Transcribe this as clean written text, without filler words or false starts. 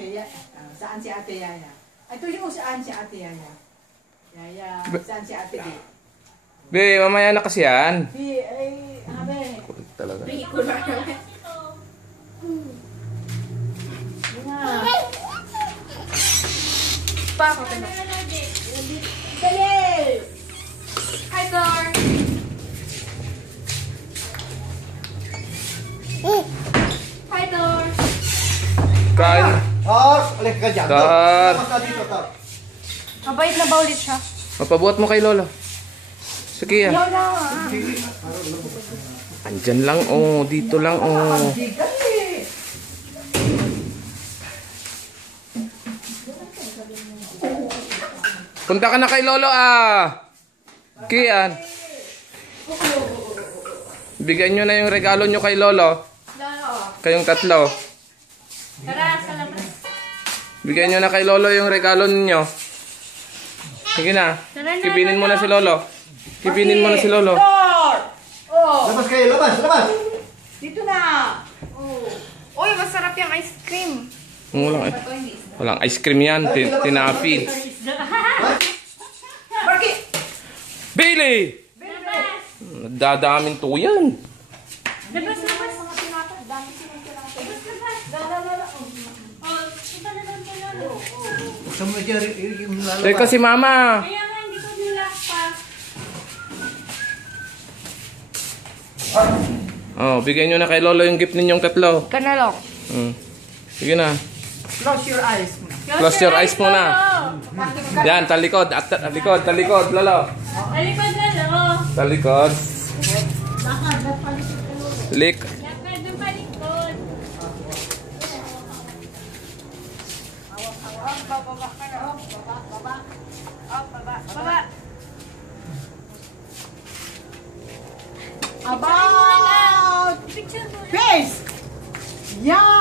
ate Yaya? Saan si ate Yaya? Ito yung saan si ate Yaya? Yaya, saan si ate Di? Be, mamaya na kasi yan. Di, ay, habe. Kulit talaga. Pa ako ka na. Dali! Hi, Dor! Hi, Dor! Kain. Tor, alik ka dyan. Tor. Mas na dito, Tor. Mabait na ba ulit siya? Mapabuhat mo kay Lolo. Sige yan. Yaw na! Andyan lang oh. Dito lang oh. Bigat eh! Punta ka na kay Lolo ah. Kian. Bigyan nyo na yung regalo nyo kay Lolo. Lolo. Kayong tatlo. Tara, sa labas. Bigyan nyo na kay Lolo yung regalo ninyo. Sige na. Kibinin mo na si Lolo. Kibinin mo na si Lolo. Tor! Oh! Labas kayo, labas, labas. Dito na! Oh! Uy, masarap yung ice cream. Walang ice cream yan. Tinapid. Barky! Bailey! Dadamin to yan. Labas, labas. Labas, labas. Oh, ito na lang kay Lolo. Buksan mo dyan yung lalabas. Teka si Mama. Kaya nga, hindi ko nilak pa. Oh, bigyan nyo na kay Lolo yung gift ninyong tatlo. Kanalok. Sige na. Close your eyes. Close your eyes muna. Yan, talikod. Talikod, talikod, Lolo. Talikod, Lolo. Talikod. Lik. Lakad ng palikod. Baba. About Picture mo. face! Yan!